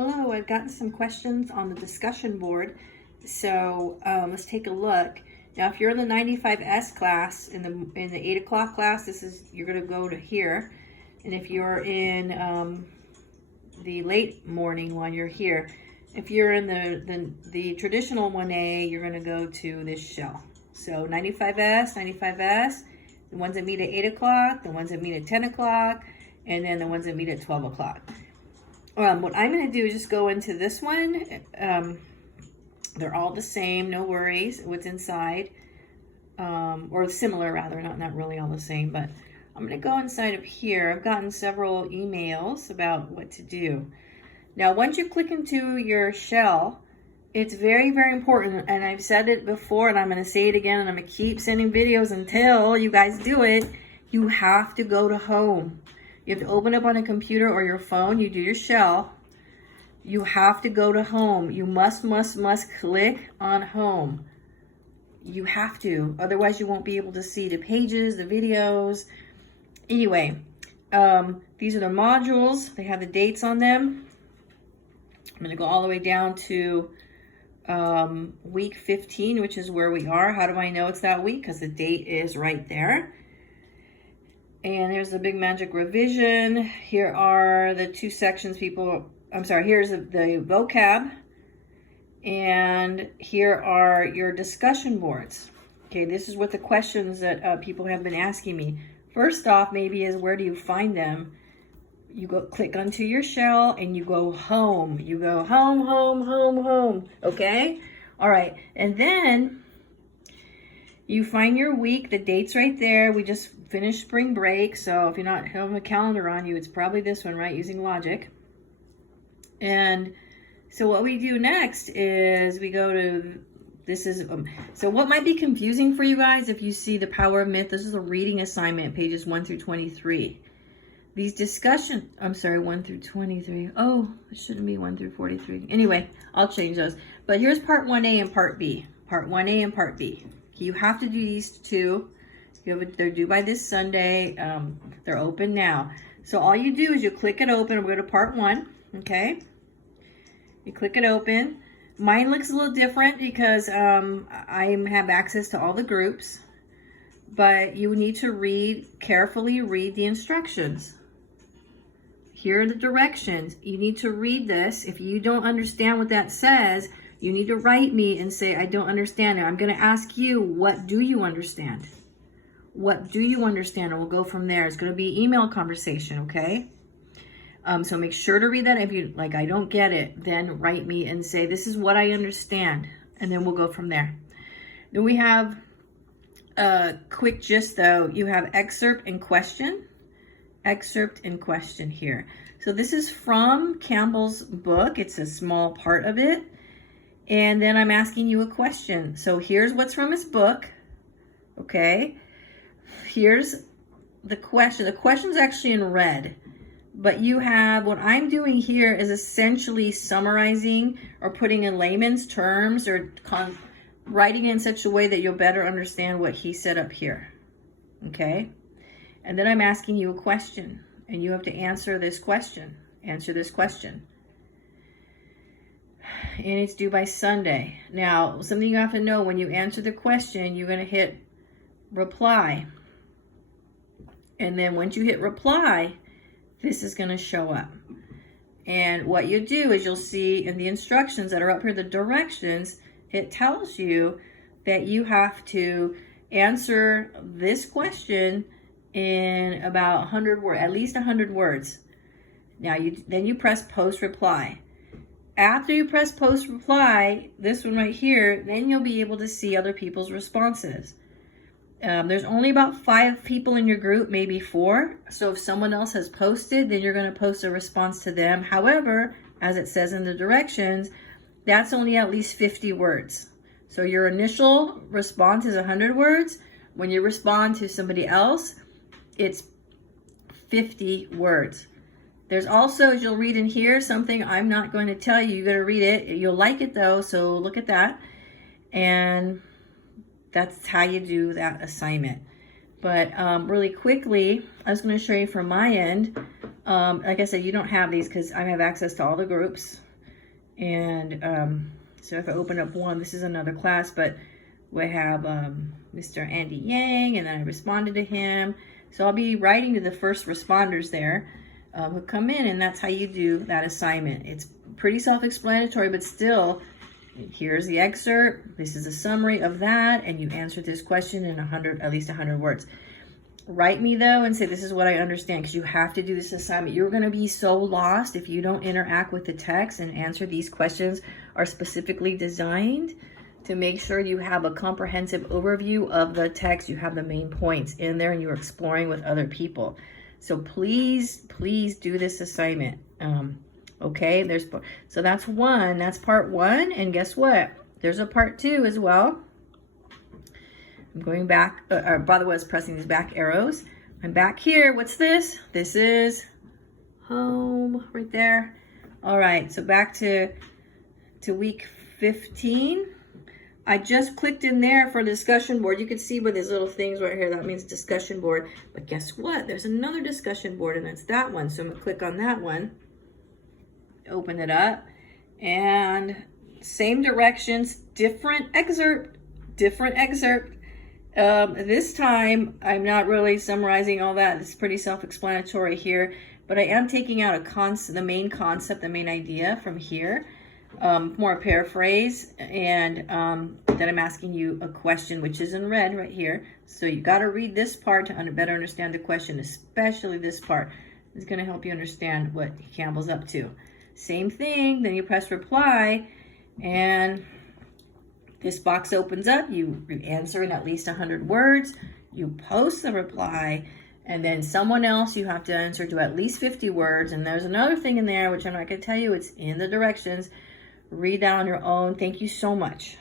Hello, I've gotten some questions on the discussion board. So let's take a look. Now, if you're in the 95S class, in the 8 o'clock class, you're going to go to here. And if you're in the late morning one, you're here. If you're in the traditional 1A, you're going to go to this shell. So 95S, the ones that meet at 8 o'clock, the ones that meet at 10 o'clock, and then the ones that meet at 12 o'clock. What I'm going to do is just go into this one. They're all the same, no worries what's inside, or similar rather, not really all the same, but I'm going to go inside of here. I've gotten several emails about what to do. Now, once you click into your shell, it's very, very important, and I've said it before, and I'm going to say it again, and I'm going to keep sending videos until you guys do it. You have to go to home. You have to open up on a computer or your phone. You do your shell. You have to go to home. You must click on home. You have to. Otherwise, you won't be able to see the pages, the videos. Anyway, these are the modules. They have the dates on them. I'm going to go all the way down to week 15, which is where we are. How do I know it's that week? Because the date is right there. And there's the Big Magic Revision. Here are the two sections here's the vocab. And here are your discussion boards. Okay, this is what the questions that people have been asking me. First off, maybe is where do you find them? You go click onto your shell and you go home. You go home. Okay? All right. And then you find your week. The date's right there. We just finished spring break. So if you're not having a calendar on you, it's probably this one, right? Using Logic. And so what we do next is we go to, so what might be confusing for you guys if you see the Power of Myth, this is a reading assignment, pages 1 through 23. These 1 through 23. Oh, it shouldn't be 1 through 43. Anyway, I'll change those. But here's part 1A and part B. Part 1A and part B. You have to do these two. They're due by this Sunday. They're open now. So all you do is you click it open. We'll go to part 1. Okay. You click it open. Mine looks a little different because I have access to all the groups. But you need to carefully read the instructions. Here are the directions. You need to read this. If you don't understand what that says, you need to write me and say, I don't understand it. I'm going to ask you, what do you understand? What do you understand? And we'll go from there. It's going to be email conversation, okay? So make sure to read that. If you I don't get it, then write me and say, this is what I understand. And then we'll go from there. Then we have a quick gist, though. You have excerpt and question. Excerpt and question here. So this is from Campbell's book. It's a small part of it. And then I'm asking you a question. So here's what's from his book. Okay. Here's the question. The question's actually in red. But you have, what I'm doing here is essentially summarizing or putting in layman's terms or writing in such a way that you'll better understand what he said up here. Okay? And then I'm asking you a question. And you have to answer this question. Answer this question. And it's due by Sunday. Now, something you have to know, when you answer the question, you're going to hit reply. And then once you hit reply, this is going to show up. And what you do is you'll see in the instructions that are up here, the directions, it tells you that you have to answer this question in about 100 words, at least 100 words. Now, then you press post reply. After you press post reply, this one right here, then you'll be able to see other people's responses. There's only about 5 people in your group, maybe 4. So if someone else has posted, then you're going to post a response to them. However, as it says in the directions, that's only at least 50 words. So your initial response is 100 words. When you respond to somebody else, it's 50 words. There's also, as you'll read in here, something I'm not going to tell you. You're going to read it. You'll like it though, so look at that. And that's how you do that assignment. But really quickly, I was going to show you from my end. Like I said, you don't have these because I have access to all the groups. And so if I open up one, this is another class, but we have Mr. Andy Yang, and then I responded to him. So I'll be writing to the first responders there who come in, and that's how you do that assignment. It's pretty self-explanatory, but still, here's the excerpt. This is a summary of that, and you answer this question in at least 100 words. Write me though and say, this is what I understand, because you have to do this assignment. You're going to be so lost if you don't interact with the text and answer. These questions are specifically designed to make sure you have a comprehensive overview of the text. You have the main points in there, and you're exploring with other people. So please do this assignment. Okay, so that's one. That's part one. And guess what? There's a part two as well. I'm going back. By the way, I was pressing these back arrows. I'm back here. What's this? This is home right there. All right, so back to week 15. I just clicked in there for discussion board. You can see with these little things right here, that means discussion board. But guess what? There's another discussion board, and it's that one. So I'm gonna click on that one, open it up, and same directions, different excerpt. This time, I'm not really summarizing all that. It's pretty self-explanatory here, but I am taking out the main concept, the main idea from here. More a paraphrase, and then I'm asking you a question, which is in red right here. So you got to read this part to better understand the question, especially this part. It's going to help you understand what Campbell's up to. Same thing, then you press reply, and this box opens up. You answer in at least 100 words. You post the reply, and then someone else you have to answer to at least 50 words. And there's another thing in there, which I'm not going to tell you. It's in the directions. Read that on your own. Thank you so much.